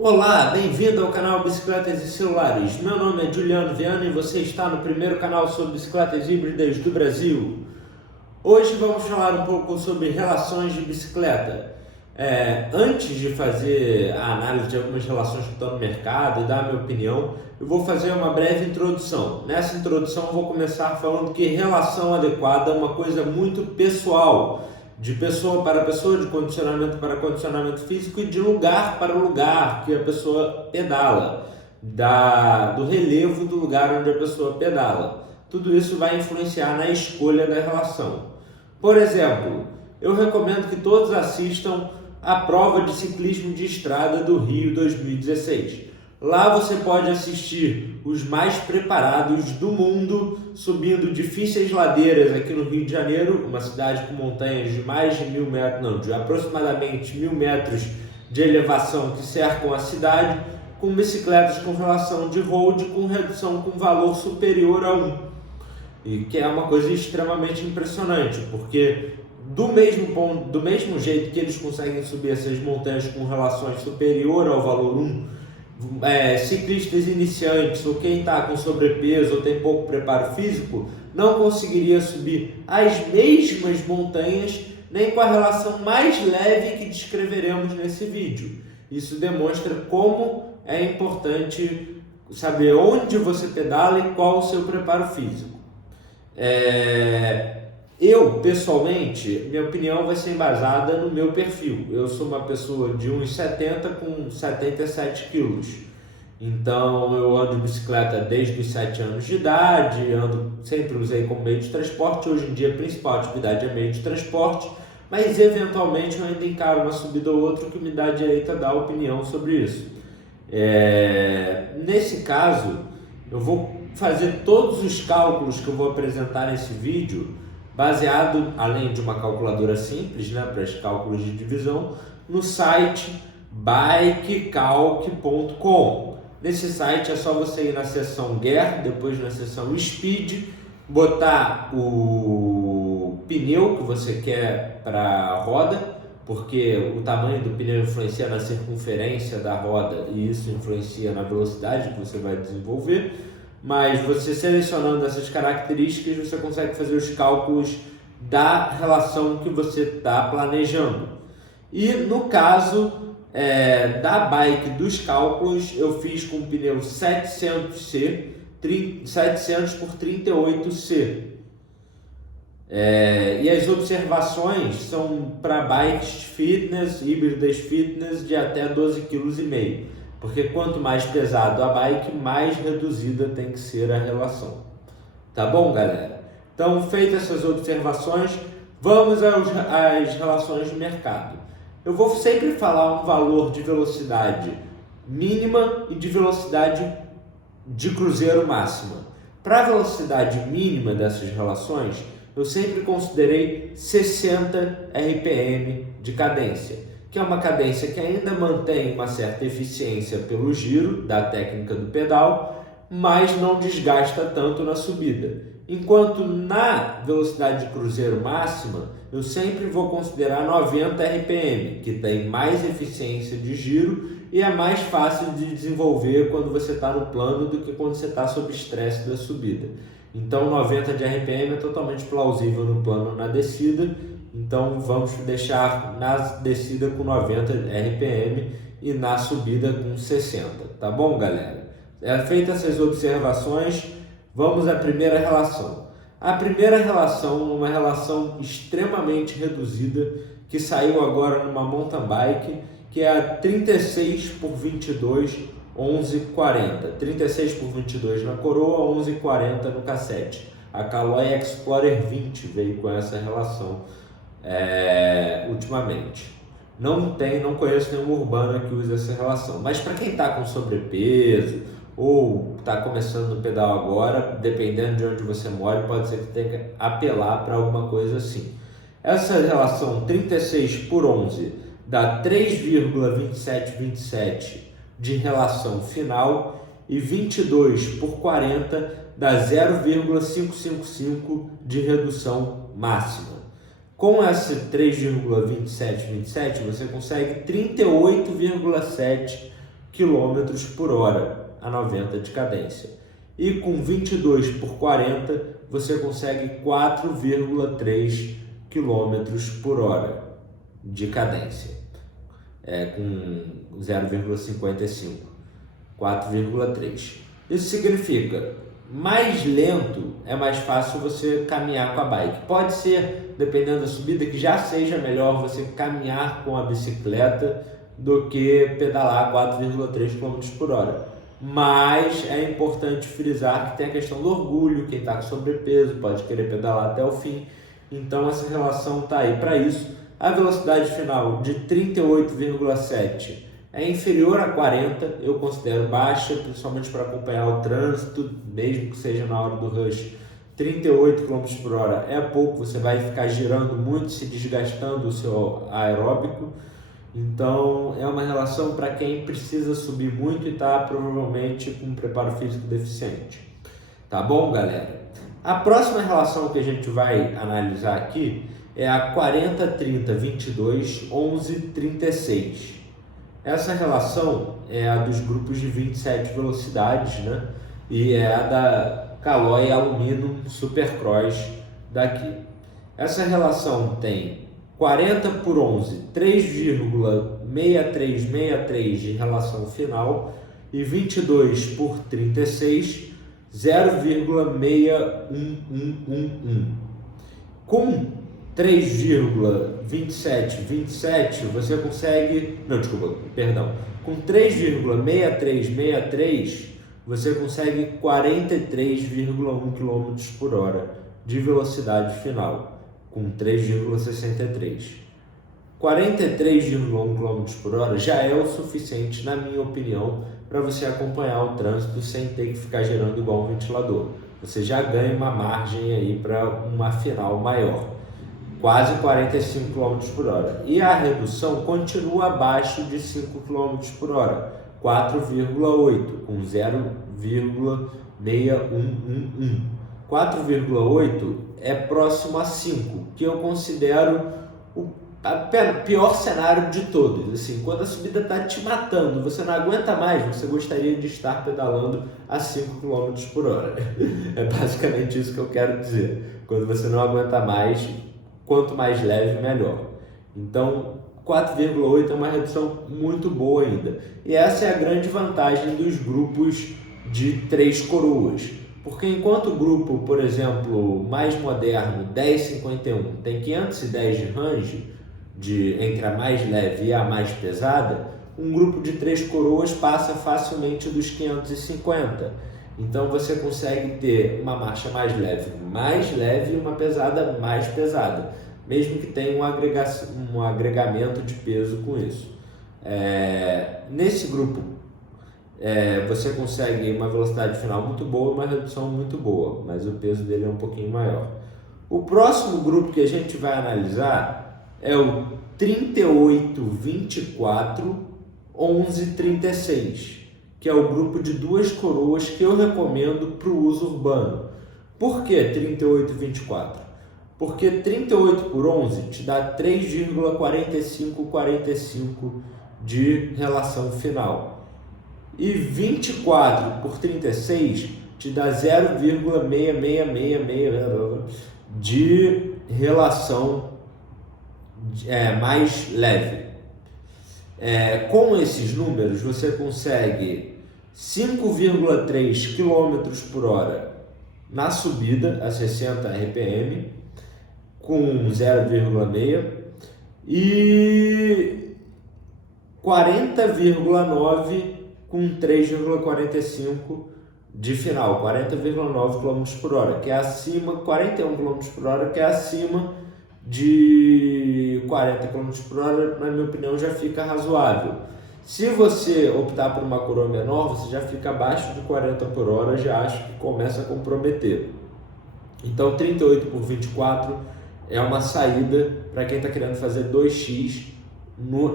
Olá, bem-vindo ao canal Bicicletas e Celulares. Meu nome é Juliano Viana e você está no primeiro canal sobre bicicletas híbridas do Brasil. Hoje vamos falar um pouco sobre relações de bicicleta. Antes de fazer a análise de algumas relações que estão no mercado e dar a minha opinião, eu vou fazer uma breve introdução. Nessa introdução eu vou começar falando que relação adequada é uma coisa muito pessoal, de pessoa para pessoa, de condicionamento para condicionamento físico e de lugar para lugar que a pessoa pedala, do relevo do lugar onde a pessoa pedala. Tudo isso vai influenciar na escolha da relação. Por exemplo, eu recomendo que todos assistam a prova de ciclismo de estrada do Rio 2016. Lá você pode assistir os mais preparados do mundo subindo difíceis ladeiras aqui no Rio de Janeiro, uma cidade com montanhas de mais de 1.000 metros, não, de aproximadamente 1.000 metros de elevação que cercam a cidade, com bicicletas com relação de road com redução com valor superior a 1. E que é uma coisa extremamente impressionante, porque do mesmo jeito que eles conseguem subir essas montanhas com relações superior ao valor 1, ciclistas iniciantes ou quem está com sobrepeso ou tem pouco preparo físico não conseguiria subir as mesmas montanhas nem com a relação mais leve que descreveremos nesse vídeo. Isso demonstra como é importante saber onde você pedala e qual o seu preparo físico. Eu, pessoalmente, minha opinião vai ser embasada no meu perfil. Eu sou uma pessoa de 1,70 com 77 quilos. Então, eu ando de bicicleta desde os 7 anos de idade, sempre usei como meio de transporte. Hoje em dia, a principal atividade é meio de transporte, mas eventualmente eu ainda encaro uma subida ou outra que me dá direito a dar opinião sobre isso. Nesse caso, eu vou fazer todos os cálculos que eu vou apresentar nesse vídeo baseado, além de uma calculadora simples, para os cálculos de divisão, no site bikecalc.com. Nesse site é só você ir na seção Gear, depois na seção Speed, botar o pneu que você quer para a roda, porque o tamanho do pneu influencia na circunferência da roda e isso influencia na velocidade que você vai desenvolver. Mas você selecionando essas características, você consegue fazer os cálculos da relação que você está planejando. E no caso da bike dos cálculos, eu fiz com o pneu 700C, 700 por 38C. E as observações são para bikes fitness, híbridas fitness de até 12,5 kg. Porque quanto mais pesado a bike, mais reduzida tem que ser a relação. Tá bom, galera? Então, feitas essas observações, vamos às relações de mercado. Eu vou sempre falar um valor de velocidade mínima e de velocidade de cruzeiro máxima. Para a velocidade mínima dessas relações, eu sempre considerei 60 RPM de cadência, que é uma cadência que ainda mantém uma certa eficiência pelo giro da técnica do pedal, mas não desgasta tanto na subida. Enquanto na velocidade de cruzeiro máxima, eu sempre vou considerar 90 RPM, que tem mais eficiência de giro e é mais fácil de desenvolver quando você está no plano do que quando você está sob estresse da subida. Então 90 de RPM é totalmente plausível no plano na descida. Então vamos deixar na descida com 90 RPM e na subida com 60, tá bom, galera? Feitas essas observações, vamos à primeira relação. A primeira relação, uma relação extremamente reduzida, que saiu agora numa mountain bike, que é a 36 por 22, 11,40. 36 por 22 na coroa, 11,40 no cassete. A Caloi Explorer 20 veio com essa relação ultimamente. Não conheço nenhuma urbana que use essa relação, mas para quem está com sobrepeso ou está começando no pedal agora, dependendo de onde você mora, pode ser que tenha que apelar para alguma coisa assim. Essa relação 36 por 11 dá 3,2727 de relação final e 22 por 40 dá 0,555 de redução máxima. Com esse 3,2727 você consegue 38,7 km por hora a 90 de cadência. E com 22 por 40, você consegue 4,3 km por hora de cadência, com 0,55, 4,3. Isso significa, mais lento é mais fácil você caminhar com a bike. Pode ser, dependendo da subida, que já seja melhor você caminhar com a bicicleta do que pedalar 4,3 km por hora. Mas é importante frisar que tem a questão do orgulho, quem está com sobrepeso pode querer pedalar até o fim. Então essa relação está aí para isso. A velocidade final de 38,7 é inferior a 40, eu considero baixa, principalmente para acompanhar o trânsito, mesmo que seja na hora do rush. 38 km por hora é pouco, você vai ficar girando muito, se desgastando o seu aeróbico. Então é uma relação para quem precisa subir muito e está provavelmente com um preparo físico deficiente. Tá bom, galera? A próxima relação que a gente vai analisar aqui é a 40-30-22-11-36. Essa relação é a dos grupos de 27 velocidades, né? E é a da Caloi Aluminium Supercross daqui. Essa relação tem 40 por 11, 3,6363 de relação final e 22 por 36, 0,6111. Com 3,2727 você consegue, com 3,6363 você consegue 43,1 km por hora de velocidade final. Com 3,63. 43,1 km por hora já é o suficiente, na minha opinião, para você acompanhar o trânsito sem ter que ficar girando igual um ventilador. Você já ganha uma margem aí para uma final maior, quase 45 km por hora. E a redução continua abaixo de 5 km por hora, 4,8, com 0,6111. 4,8 é próximo a 5, que eu considero o pior cenário de todos. Assim, quando a subida está te matando, você não aguenta mais, você gostaria de estar pedalando a 5 km por hora. É basicamente isso que eu quero dizer. Quando você não aguenta mais, quanto mais leve, melhor. Então, 4,8 é uma redução muito boa ainda. E essa é a grande vantagem dos grupos de 3 coroas. Porque enquanto o grupo, por exemplo, mais moderno, 1051, tem 510 de range, entre a mais leve e a mais pesada, um grupo de 3 coroas passa facilmente dos 550. Então você consegue ter uma marcha mais leve e uma pesada mais pesada, mesmo que tenha um agregamento de peso com isso. Nesse grupo, você consegue uma velocidade final muito boa e uma redução muito boa, mas o peso dele é um pouquinho maior. O próximo grupo que a gente vai analisar é o 38-24-11-36, que é o grupo de 2 coroas que eu recomendo para o uso urbano. Por que 38-24? Porque 38 por 11 te dá 3,4545 de relação final. E 24 por 36 te dá 0,6666 de relação mais leve. Com esses números você consegue 5,3 km por hora na subida a 60 RPM com 0,6 e 40,9 com 3,45 de final, 40,9 km por hora, que é acima, 41 km por hora, que é acima de 40 km por hora, na minha opinião, já fica razoável. Se você optar por uma coroa menor, você já fica abaixo de 40 por hora, já acho que começa a comprometer. Então 38 por 24 é uma saída para quem está querendo fazer 2x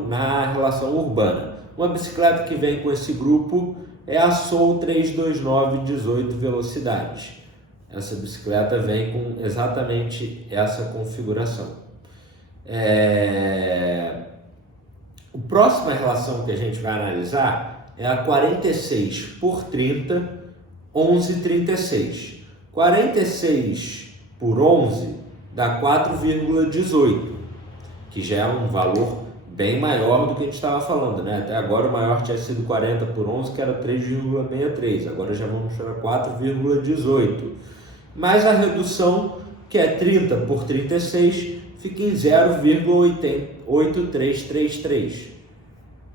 na relação urbana. Uma bicicleta que vem com esse grupo é a Soul 329 18 velocidades. Essa bicicleta vem com exatamente essa configuração. A próxima relação que a gente vai analisar é a 46 por 30, 11,36. 46 por 11 dá 4,18, que já é um valor bem maior do que a gente estava falando, né? Até agora o maior tinha sido 40 por 11, que era 3,63. Agora já vamos para 4,18. Mas a redução, que é 30 por 36, fica em 0,8333.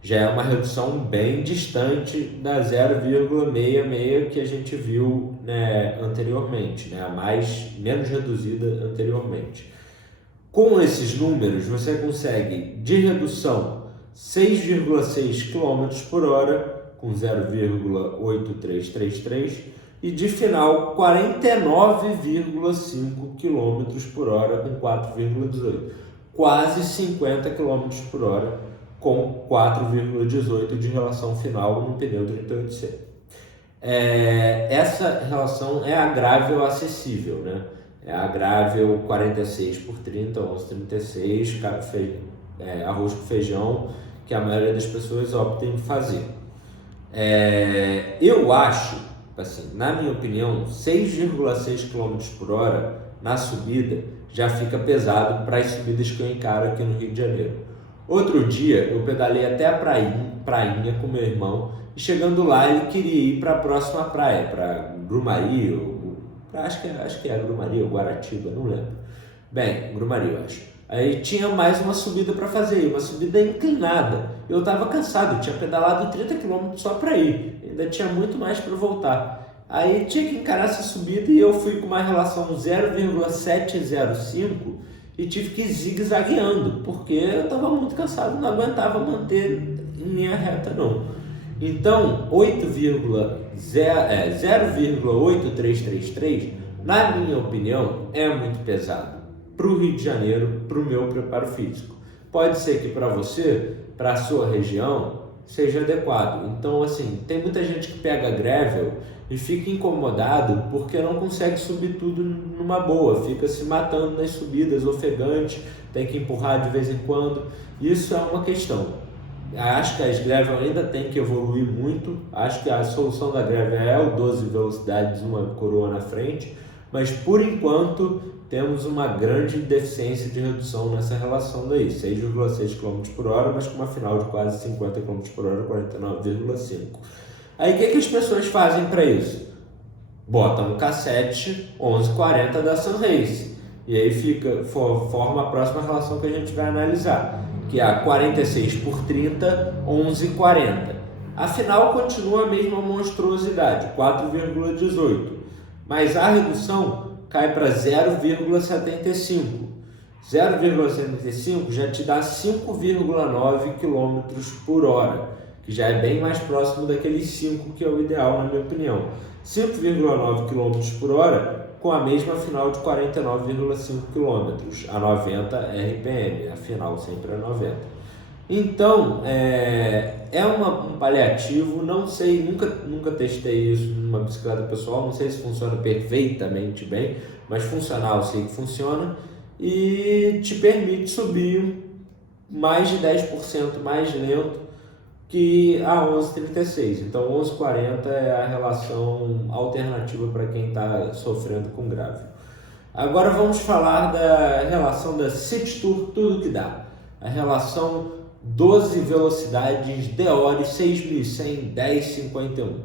Já é uma redução bem distante da 0,66 que a gente viu, né, anteriormente, né? A menos reduzida anteriormente. Com esses números, você consegue de redução 6,6 km por hora, com 0,8333, e de final 49,5 km por hora, com 4,18. Quase 50 km por hora, com 4,18 de relação final no pneu 38C. Essa relação é a Gravel acessível, né? É a Gravel 46 por 30, 11,36, arroz com feijão, que a maioria das pessoas opta em fazer. Eu acho, assim, na minha opinião, 6,6 km por hora na subida já fica pesado para as subidas que eu encaro aqui no Rio de Janeiro. Outro dia eu pedalei até a prainha com meu irmão, e chegando lá ele queria ir para a próxima praia, para Grumari, acho que é Grumari ou Guaratiba, não lembro. Bem, Grumari eu acho. Aí tinha mais uma subida para fazer, uma subida inclinada. Eu estava cansado, eu tinha pedalado 30 km só para ir, ainda tinha muito mais para voltar. Aí tinha que encarar essa subida e eu fui com uma relação 0,705 e tive que ir zigue-zagueando, porque eu estava muito cansado, não aguentava manter em linha reta não. Então, 0,8333, na minha opinião, é muito pesado para o Rio de Janeiro, para o meu preparo físico. Pode ser que para você, para a sua região, seja adequado. Então, assim, tem muita gente que pega gravel e fica incomodado porque não consegue subir tudo numa boa, fica se matando nas subidas, ofegante, tem que empurrar de vez em quando. Isso é uma questão. Acho que as gravel ainda tem que evoluir muito. Acho que a solução da gravel é o 12 velocidades, uma coroa na frente, mas por enquanto temos uma grande deficiência de redução nessa relação daí, 6,6 km por hora, mas com uma final de quase 50 km por hora, 49,5. Aí o que as pessoas fazem para isso? Botam um cassete 1140 da Sunrace, e aí forma a próxima relação que a gente vai analisar, que é a 46 por 30, 11,40. Afinal, continua a mesma monstruosidade, 4,18. Mas a redução cai para 0,75. 0,75 já te dá 5,9 km por hora, que já é bem mais próximo daqueles 5 que é o ideal, na minha opinião. 5,9 km por hora com a mesma final de 49,5 km, a 90 RPM, a final sempre é 90. Então, um paliativo, não sei, nunca testei isso numa bicicleta pessoal, não sei se funciona perfeitamente bem, mas funcionar eu sei que funciona e te permite subir mais de 10% mais lento que a 11,36. Então 11,40 é a relação alternativa para quem está sofrendo com gravel. Agora vamos falar da relação da City Tour Tudo Que Dá. A relação 12 velocidades Deore 6100 1051.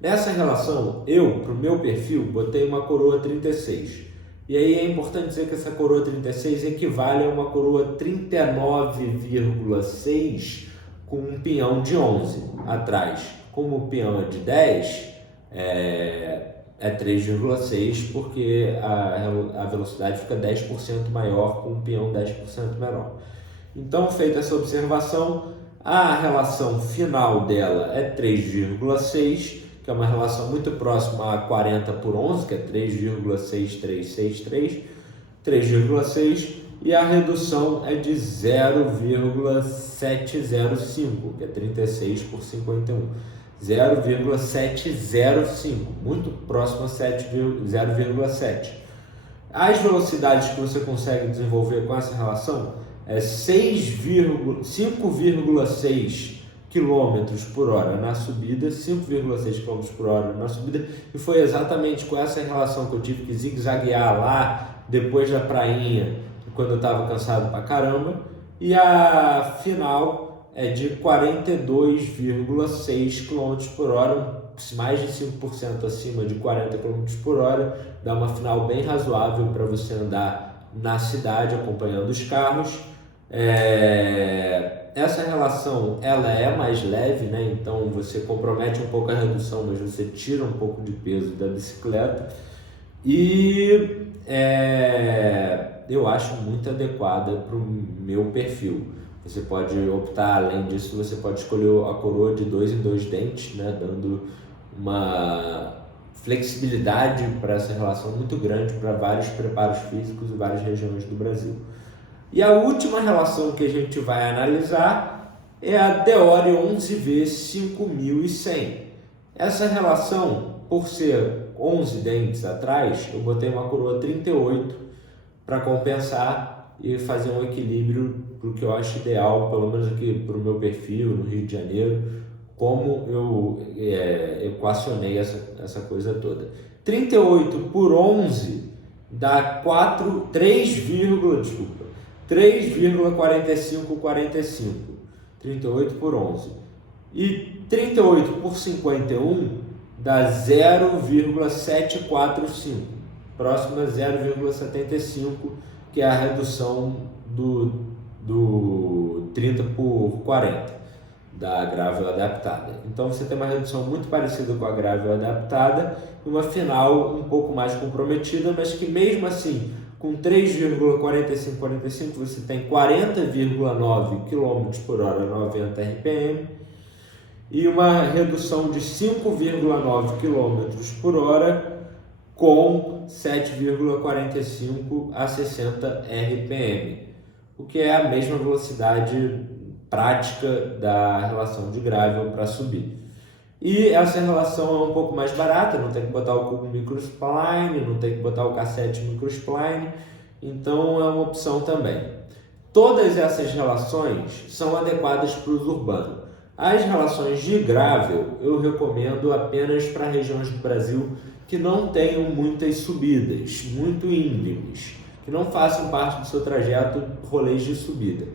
Nessa relação, eu, para o meu perfil, botei uma coroa 36. E aí é importante dizer que essa coroa 36 equivale a uma coroa 39,6 com um pinhão de 11 atrás. Como o pinhão é de 10, é 3,6, porque a velocidade fica 10% maior com um pinhão 10% menor. Então, feita essa observação, a relação final dela é 3,6, que é uma relação muito próxima a 40 por 11, que é 3,6363, 3,6, e a redução é de 0,705, que é 36 por 51. 0,705, muito próximo a 0,7. As velocidades que você consegue desenvolver com essa relação é 5,6 km por hora na subida, 5,6 km por hora na subida, e foi exatamente com essa relação que eu tive que zigue-zaguear lá depois da prainha, quando eu estava cansado pra caramba, e a final é de 42,6 km por hora, mais de 5% acima de 40 km por hora, dá uma final bem razoável para você andar na cidade acompanhando os carros. Essa relação ela é mais leve, né? Então você compromete um pouco a redução, mas você tira um pouco de peso da bicicleta, e eu acho muito adequada para o meu perfil. Você pode optar, além disso, você pode escolher a coroa de 2 em 2 dentes, né? Dando uma flexibilidade para essa relação muito grande para vários preparos físicos e várias regiões do Brasil. E a última relação que a gente vai analisar é a Deore 11V5100. Essa relação, por ser 11 dentes atrás, eu botei uma coroa 38 para compensar e fazer um equilíbrio para o que eu acho ideal, pelo menos aqui para o meu perfil no Rio de Janeiro, como eu equacionei essa coisa toda. 38 por 11 dá 3,4545. 38 por 11. E 38 por 51 dá 0,745. Próximo a 0,75, que é a redução do 30 por 40 da Gravel adaptada. Então você tem uma redução muito parecida com a Gravel adaptada, e uma final um pouco mais comprometida, mas que mesmo assim, com 3,4545 você tem 40,9 km por hora, 90 RPM, e uma redução de 5,9 km por hora com 7,45 a 60 RPM, o que é a mesma velocidade prática da relação de Gravel para subir. E essa relação é um pouco mais barata, não tem que botar o cubo microspline, não tem que botar o cassete microspline, então é uma opção também. Todas essas relações são adequadas para o uso urbano. As relações de Gravel eu recomendo apenas para regiões do Brasil que não tenham muitas subidas, muito íngremes, que não façam parte do seu trajeto rolês de subida.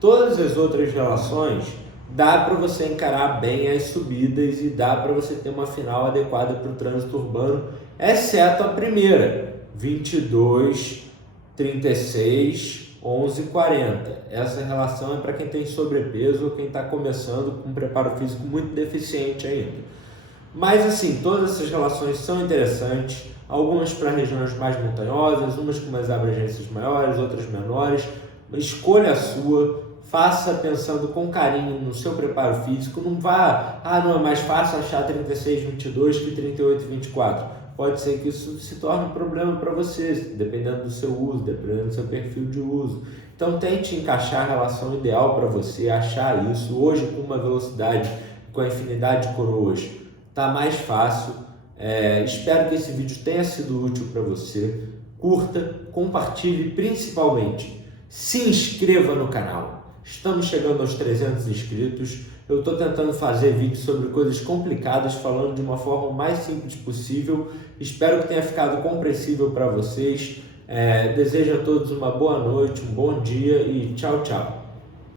Todas as outras relações dá para você encarar bem as subidas e dá para você ter uma final adequada para o trânsito urbano, exceto a primeira, 22, 36, 11, 40. Essa relação é para quem tem sobrepeso ou quem está começando com um preparo físico muito deficiente ainda. Mas assim, todas essas relações são interessantes, algumas para regiões mais montanhosas, umas com umas abrangências maiores, outras menores. Escolha a sua. Faça pensando com carinho no seu preparo físico. Não vá, não é mais fácil achar 36,22 que 38,24. Pode ser que isso se torne um problema para você, dependendo do seu uso, dependendo do seu perfil de uso. Então tente encaixar a relação ideal para você, achar isso. Hoje, com uma velocidade, com a infinidade de coroas, está mais fácil. Espero que esse vídeo tenha sido útil para você. Curta, compartilhe, principalmente se inscreva no canal. Estamos chegando aos 300 inscritos. Eu estou tentando fazer vídeos sobre coisas complicadas, falando de uma forma mais simples possível. Espero que tenha ficado compreensível para vocês. Desejo a todos uma boa noite, um bom dia e tchau, tchau.